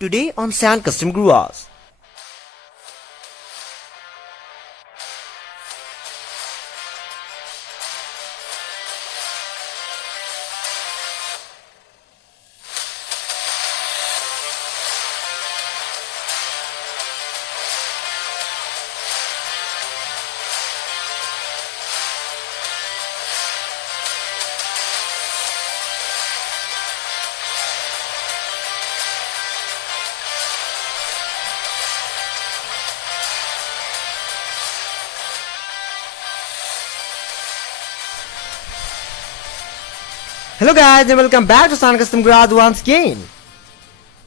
Today on Sand Custom Grooves. Hello guys and welcome back to Sand Custom Grooves once again.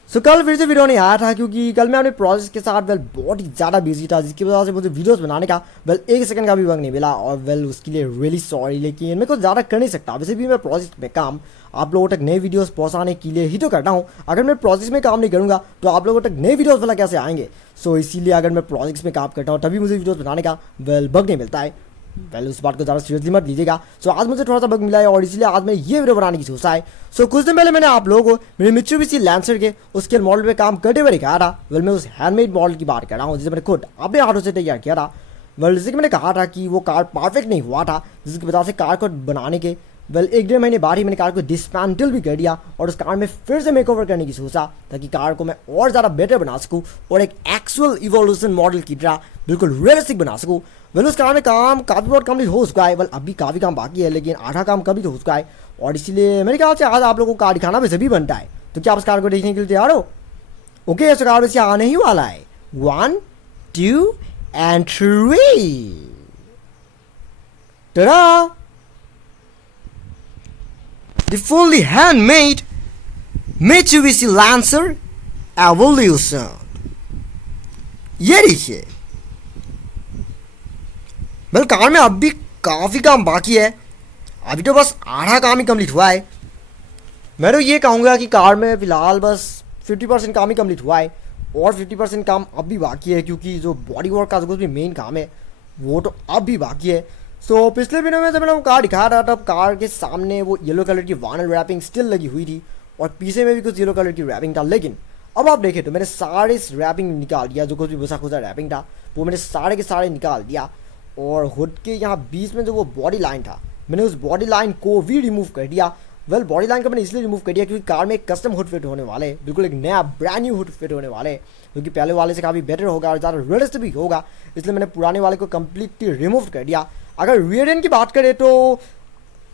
So कल फिर से video नहीं आया था क्योंकि कल मैं अपने प्रोजेक्ट के साथ बहुत ही ज़्यादा बिजी था, जिसकी वजह से मुझे वीडियोस बनाने का एक सेकंड का भी वक्त नहीं मिला और उसके लिए रियली सॉरी। लेकिन मैं कुछ ज़्यादा कर नहीं सकता। वैसे भी मैं प्रोजेक्ट में काम आप लोगों तक नए वीडियोस पहुंचाने के लिए ही तो करता हूं। अगर मैं प्रोजेक्ट में काम नहीं करूंगा तो आप लोगों तक नए वीडियोस वाला कैसे आएंगे। सो इसीलिए अगर मैं प्रोजेक्ट्स में काम करता हूँ तभी मुझे वीडियोस बनाने का बग नहीं मिलता है। उस बात को ज़्यादा सीरियसली मत लीजिएगा। सो आज मुझे थोड़ा सा बग मिला है और इसलिए आज मैं ये वीडियो बनाने की सोचा है। सो कुछ दिन पहले मैंने आप लोगों को मेरे मित्सुबिशी लैंसर के उसके मॉडल पे काम करते हुए दिखाया था। मैं उस हैंडमेड मॉडल की बात कर रहा हूँ जिसे मैंने खुद अपने हाथों से तैयार किया था। जैसे कि मैंने कहा था कि वो कार परफेक्ट नहीं हुआ था, जिसकी वजह से कार को बनाने के एक डेढ़ महीने बाद ही मैंने कार को डिसमेंटल भी कर दिया और उस कार में फिर से मेकओवर करने की सोचा ताकि कार को मैं और ज़्यादा बेटर बना सकूं और एक एक्चुअल इवोल्यूशन मॉडल की तरह बिल्कुल रियलिस्टिक बना सकूं। उस कार में काम काफ़ी बहुत कंप्लीट हो चुका है। अभी काफ़ी काम बाकी है लेकिन आधा काम कभी तो हो चुका है और इसीलिए मेरे ख्याल से आज आप लोगों को कार दिखाना वैसे भी बनता है। तो क्या आप उस कार को देखने के लिए तैयार हो? ओके, ऐसा कार वैसे आने ही वाला है। 1 2 and 3 Ta-da! The fully handmade Mitsubishi Lancer Evolution। ये देखिए, कार में अब भी काफ़ी काम बाकी है। अभी तो बस आधा काम ही कंप्लीट हुआ है। मैं तो ये कहूँगा कि कार में फ़िलहाल बस 50% काम ही कंप्लीट हुआ है और 50% काम अब भी बाकी है क्योंकि जो बॉडी वर्क का जो भी मेन काम है वो तो अब भी बाकी है। सो पिछले वीडियो में जब मैंने वो कार दिखाया था तब कार के सामने वो येलो कलर की वाइनल रैपिंग स्टिल लगी हुई थी और पीछे में भी कुछ येलो कलर की रैपिंग था। लेकिन अब आप देखें तो मैंने सारे रैपिंग निकाल दिया, जो कुछ भी बसा खुजा रैपिंग था वो मैंने सारे के सारे निकाल दिया और हुड के यहाँ बीच में जो वो बॉडी लाइन था मैंने उस बॉडी लाइन को भी रिमूव कर दिया। बॉडी लाइन को मैंने इसलिए रिमूव कर दिया क्योंकि कार में एक कस्टम हुड फिट होने वाले, बिल्कुल एक नया ब्रांड न्यू हुड फिट होने वाले जो कि पहले वाले से काफ़ी बेटर होगा और ज़्यादा रियलिस्टिक भी होगा। इसलिए मैंने पुराने वाले को कम्प्लीटली रिमूव कर दिया। अगर रियर एंड की बात करें तो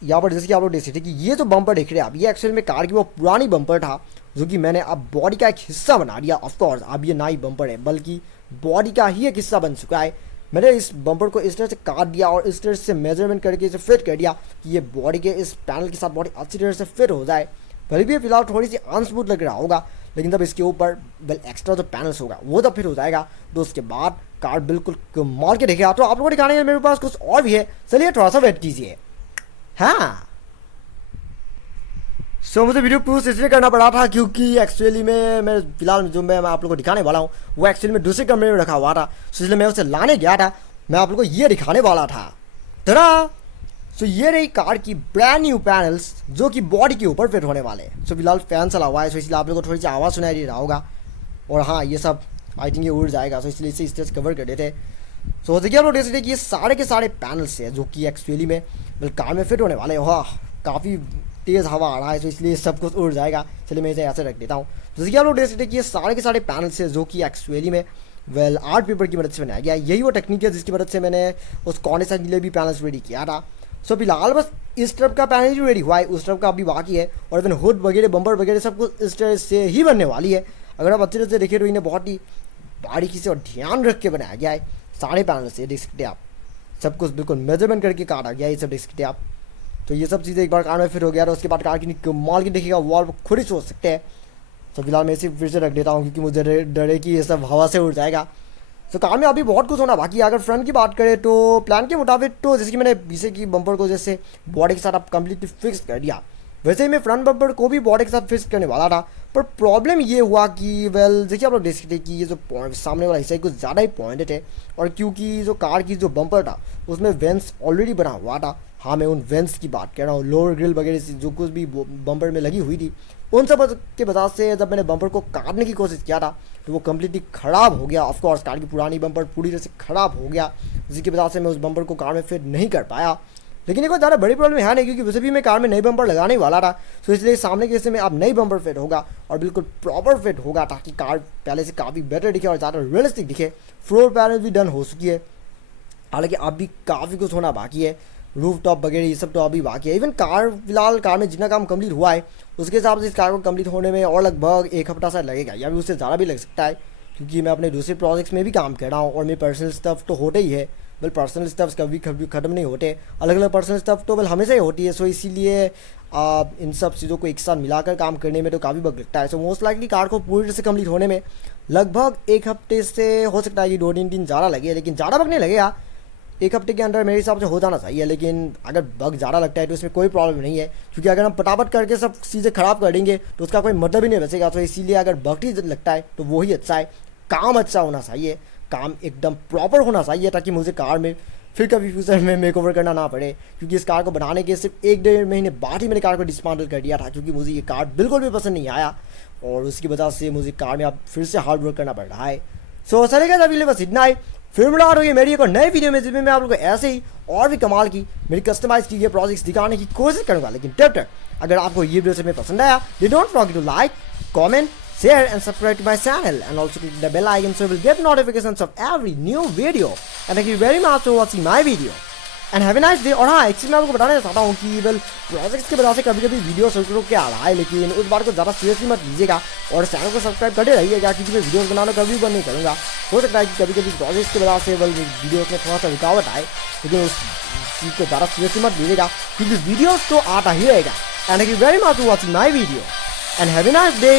यहाँ पर जैसे कि आप लोग देख सकते हैं कि ये जो बम्पर देख रहे हैं आप, ये एक्चुअल में कार की वो पुरानी बम्पर था जो कि मैंने अब बॉडी का एक हिस्सा बना दिया। ऑफकोर्स अब ये नई बम्पर है बल्कि बॉडी का ही एक हिस्सा बन चुका है। मैंने इस बम्पर को इस तरह से काट दिया और इस तरह से मेजरमेंट करके इसे फिट कर दिया कि ये बॉडी के इस पैनल के साथ बॉडी अच्छी तरह से फिट हो जाए। भले भी फिलहाल थोड़ी सी अनस्मूथ लग रहा होगा लेकिन जब इसके ऊपर एक्स्ट्रा जो पैनल्स होगा वो जब फिट हो जाएगा तो उसके बाद कार बिल्कुल कमाल के दिखेगा। तो आप लोगों को दिखाने के मेरे पास कुछ और भी है, चलिए थोड़ा सा वेट कीजिए। हाँ, सो मुझे वीडियो प्रूफ इसलिए करना पड़ा था क्योंकि एक्चुअली में मैं फिलहाल जो मैं आप लोगों को दिखाने वाला हूँ वो एक्चुअली में दूसरे कमरे में रखा हुआ था। सो इसलिए मैं उसे लाने गया था, मैं आप लोगों को ये दिखाने वाला था। तरह सो ये रही कार की ब्रांड न्यू पैनल्स जो कि बॉडी के ऊपर फिट होने वाले हैं। सो फिलहाल फैन चला हुआ है सो इसलिए आप लोगों को थोड़ी सी आवाज़ सुनाई दे रहा होगा और हाँ ये सब आई थिंक ये उड़ जाएगा। सो इसलिए इसे इस तरह से कवर कर देते। सो देखिए आप लोग देख सकते हैं कि ये सारे के सारे पैनल्स हैं जो कि एक्चुअली में कार में फिट होने वाले हैं। हाँ, काफ़ी तेज़ हवा आ रहा है तो इसलिए सब कुछ उड़ जाएगा। चलिए मैं इसे ऐसे रख देता हूँ। तो देखिए आप लोग देख सकते हैं कि ये सारे के सारे पैनल्स हैं जो कि एक्चुअली में आर्ट पेपर की मदद से बनाया गया। यही वो टेक्निक है जिसकी मदद से मैंने उस कॉर्नर साइड के लिए भी पैनल्स रेडी किया था। सो फिलहाल बस इस तरफ का पैनल ही रेडी हुआ है, उस तरफ का अभी बाकी है और इवन हुड वगैरह बम्पर वगैरह सब कुछ इस तरह से ही बनने वाली है। अगर आप अच्छी तरह से देखें तो इन्हें बहुत ही बारीकी से और ध्यान रख के बनाया गया है। सारे पैनल से देख सकते हैं आप, सब कुछ बिल्कुल मेजरमेंट करके काटा गया है, ये सब देख सकते हैं आप। तो ये सब चीज़ें एक बार कार में फिट हो गया तो उसके बाद कार की कमाल की दिखेगा वो आप खुद ही सोच सकते हैं। तो फिलहाल मैं इसे फिर से रख देता हूँ क्योंकि मुझे डर है कि ये सब हवा से उड़ जाएगा। तो कार में अभी बहुत कुछ होना बाकी है। अगर फ्रंट की बात करें तो प्लान के मुताबिक तो जैसे कि मैंने पीछे की बम्पर को जैसे बॉडी के साथ अब कम्प्लीटली फिक्स कर दिया वैसे ही मैं फ्रंट बम्पर को भी बॉडी के साथ फिक्स करने वाला था। पर प्रॉब्लम ये हुआ कि देखिए आप लोग देख सकते हैं कि ये जो पॉइंट सामने वाला हिस्सा है कुछ ज़्यादा ही पॉइंटेड है और क्योंकि जो कार की जो बम्पर था उसमें वेंट्स ऑलरेडी बना हुआ था। हाँ, मैं उन वेंट्स की बात कर रहा हूँ, लोअर ग्रिल वगैरह से जो कुछ भी बम्पर में लगी हुई थी उन सब के वजह से जब मैंने बम्पर को काटने की कोशिश किया था तो वो कम्प्लीटली ख़राब हो गया। ऑफकोर्स कार की पुरानी बम्पर पूरी तरह से ख़राब हो गया, जिसकी वजह से मैं उस बम्पर को कार में फिट नहीं कर पाया। लेकिन एक ज़्यादा बड़ी प्रॉब्लम है नहीं, क्योंकि वैसे भी मैं कार में नई बम्पर लगाने वाला था, तो इसलिए सामने के हिस्से में अब नई बम्पर फिट होगा और बिल्कुल प्रॉपर फिट होगा, ताकि कार पहले से काफ़ी बेटर दिखे और ज़्यादा रियलिस्टिक दिखे। फ्लोर पैनल भी डन हो चुकी है, हालांकि अब भी काफ़ी कुछ होना बाकी है। रूफ टॉप वगैरह ये सब तो अभी बाकी है। इवन कार फिलहाल कार में जितना काम कंप्लीट हुआ है उसके हिसाब से इस कार को कंप्लीट होने में और लगभग 1 हफ्ता शायद लगेगा, या भी उससे ज़्यादा भी लग सकता है, क्योंकि मैं अपने दूसरे प्रोजेक्ट्स में भी काम कर रहा हूँ और मेरे पर्सनल स्टफ तो होते ही है। बल पर्सनल स्टफ्स कभी ख़त्म नहीं होते, अलग अलग पर्सनल स्टफ तो बल हमेशा ही होती है। सो इसीलिए इन सब चीज़ों को एक साथ मिलाकर काम करने में तो काफ़ी वक्त लगता है। सो मोस्ट लाइकली कार को पूरी तरह से कंप्लीट होने में लगभग 1 हफ्ते से हो सकता है कि 2-3 दिन ज़्यादा लगे, लेकिन ज़्यादा वक्त नहीं लगेगा। 1 हफ्ते के अंदर मेरे हिसाब से हो जाना चाहिए। लेकिन अगर वक्त ज़्यादा लगता है तो इसमें कोई प्रॉब्लम नहीं है, क्योंकि अगर हम पटापट करके सब चीज़ें ख़राब कर देंगे तो उसका कोई मतलब ही नहीं बचेगा। तो इसीलिए अगर वक्त ही लगता है तो वही अच्छा है। काम अच्छा होना चाहिए, काम एकदम प्रॉपर होना चाहिए, ताकि मुझे कार में फिर कभी फ्यूचर में मेकओवर करना ना पड़े। क्योंकि इस कार को बनाने के सिर्फ 1-1.5 महीने बाद ही मैंने कार को डिस्मांटल कर दिया था, क्योंकि मुझे ये कार बिल्कुल भी पसंद नहीं आया और उसकी वजह से मुझे कार में अब फिर से हार्ड वर्क करना पड़ रहा है। सो चलेगा अभी बस इतना है। फिर मिला रही है मेरी एक और नई वीडियो में, जिसमें मैं आप लोगों को ऐसे ही और भी कमाल की मेरी कस्टमाइज की गई प्रोजेक्ट्स दिखाने की कोशिश करूँगा। लेकिन तब तक अगर आपको ये वीडियो में पसंद आया, you don't forget to like, comment, share and subscribe to my channel, and also click the bell icon so you will get notifications of every new video. And thank you very much for watching my video and have a nice day। और हाँ, एक चीज़ मैं आपको बताना चाहता हूँ कि well projects की वजह से कभी कभी वीडियो रुक के आ रहा है, लेकिन उस बार को ज़्यादा सीरियसली मत लीजिएगा और चैनल को सब्सक्राइब करते रहिएगा, क्योंकि मैं वीडियोस बनाना कभी भी बंद नहीं करूँगा। हो सकता है कि कभी कभी प्रोजेक्ट्स की वजह से वेल वीडियोस में थोड़ा सा रुकावट आए, लेकिन उस चीज़ को ज़्यादा सीरियसली मत लीजिएगा, क्योंकि वीडियोस तो आता ही रहेगा। And thank you very much for watching my video and have a nice day.